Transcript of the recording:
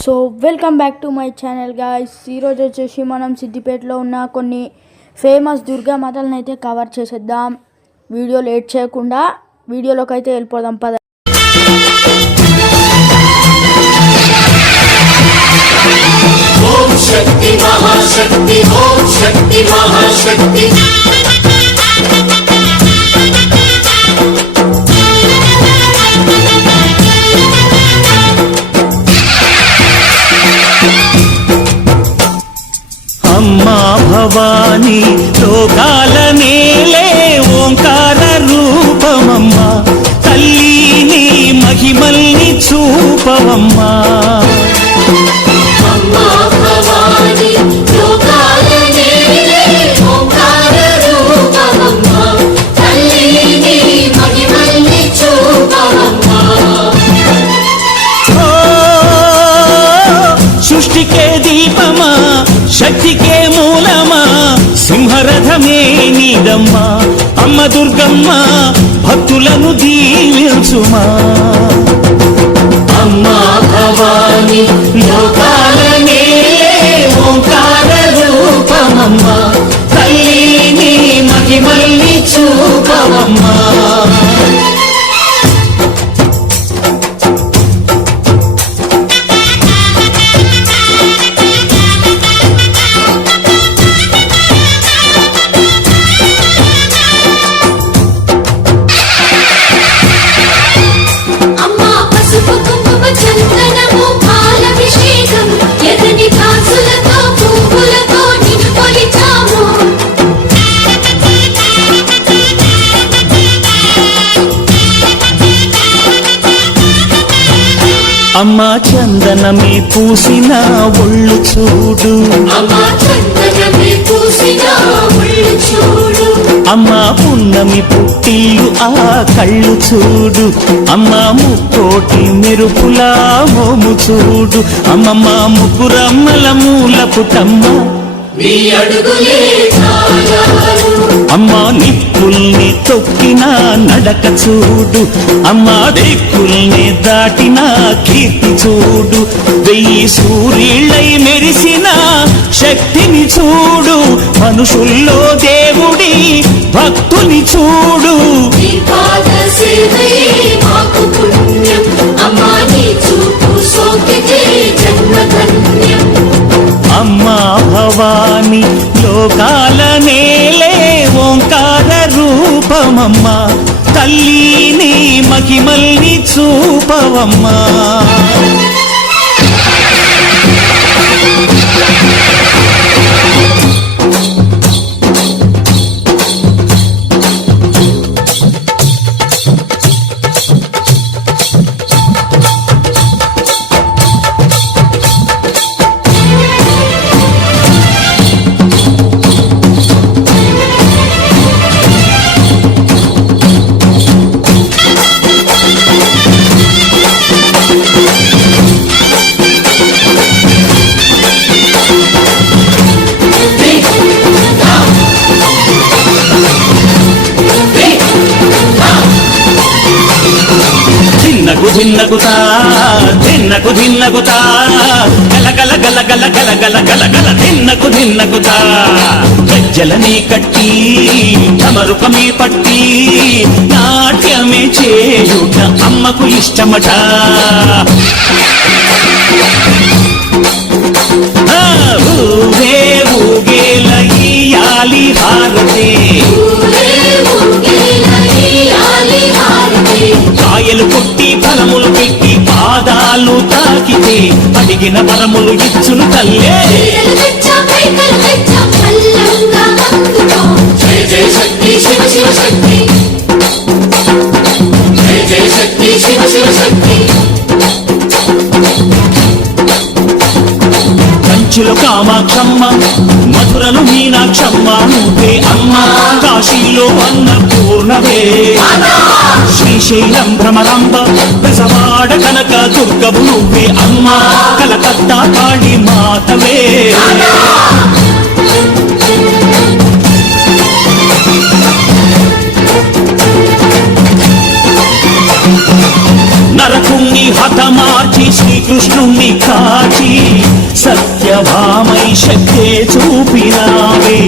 So welcome back to my channel guys. ఈరోజు వచ్చేసి మనం సిద్దిపేటలో ఉన్న కొన్ని ఫేమస్ దుర్గా మాతలను అయితే కవర్ చేసేద్దాం. వీడియో లేట్ చేయకుండా వీడియోలోకి అయితే వెళ్ళిపోదాం పద. ఓం శక్తి మహాశక్తి, ఓం శక్తి మహాశక్తి. అమ్మా భవాని లోకాల నేలే ఓంకార రూపమమ్మా, తల్లిని మహిమల్ని చూపవమ్మా. అమ్మా భవాని లోకాల నేలే ఓంకార రూపమమ్మా, తల్లిని మహిమల్ని చూపవమ్మా. సృష్టికే దీపమా, శక్తికే మూలమా, సింహరథమే నీదమ్మా. అమ్మ దుర్గమ్మ భక్తులను దీవించుమా. అమ్మా భవాని లోకాల నేలే ఓంకార రూపమమ్మా, తల్లిని మహిమల్ని చూపవమ్మా. అమ్మా పసుపు కుంకుమ చందనము పాలభిషేకం, ఎర్రని కాసులతో పువ్వులతో నిన్ను కొలిచాము. అమ్మా చందనమే పూసిన ఒళ్ళు చూడు, అమ్మా చందనమే పూసిన ఒళ్ళు చూడు. అమ్మా పున్నమి పుట్టిల్లు ఆ కళ్ళు చూడు, అమ్మా ముక్కోటి మెరుపులా మోము చూడు. అమ్మమ్మ ముగ్గురమ్మల మూల పుటమ్మ, నీ అడుగులే చాలారు. అమ్మా నిప్పుల్ని తొక్కిన నడక చూడు, అమ్మా దిక్కుల్ని దాటిన కీర్తి చూడు. 1000 సూర్యుళ్ళై మెరిసిన శక్తిని చూడు, మనుషుల్లో దేవుడి భక్తుని చూడు. నీ పాద సేవయే మాకు పుణ్యం, అమ్మా నీ చూపు సోకితే జన్మధన్యం. అమ్మా భవాని లోకాల నేలే ఓంకార రూపమమ్మా, తల్లిని మహిమల్ని చూపవమ్మా. ధిన్నకు ధిన్నకుతా, ధిన్నకు ధిన్నకుతా, గల గల గల గల గల గల గల గల ధిన్నకు ధిన్నకుతా. గజ్జలనే కట్టి ఢమరుకమే పట్టి నాట్యమే చేయుట అమ్మకు ఇష్టమట. ఊరే ఊగేల ఇయ్యాలి హారతే, కాయలు కొట్టి ఫలములు పెట్టి పాదాలు తాకితే అడిగిన వరములు ఇచ్చును తల్లే. జయ జయ శక్తి శివ శివ శక్తి, జయ జయ శక్తి శివ శివ శక్తి. కంచులో కామాక్షమ్మ, మధురలు మీనాక్షమ్మ నువ్వే అమ్మ. కాశీలో అన్నపూర్ణవే, శ్రీశైలం భ్రమరాంబ, బెజవాడ కనక దుర్గవు నువ్వే అమ్మ. కలకత్తా కాళీ మాతవే. నరకుణ్ణి హతమార్చి శ్రీకృష్ణుణ్ణి కాచి సత్యభామై శక్తే చూపినావే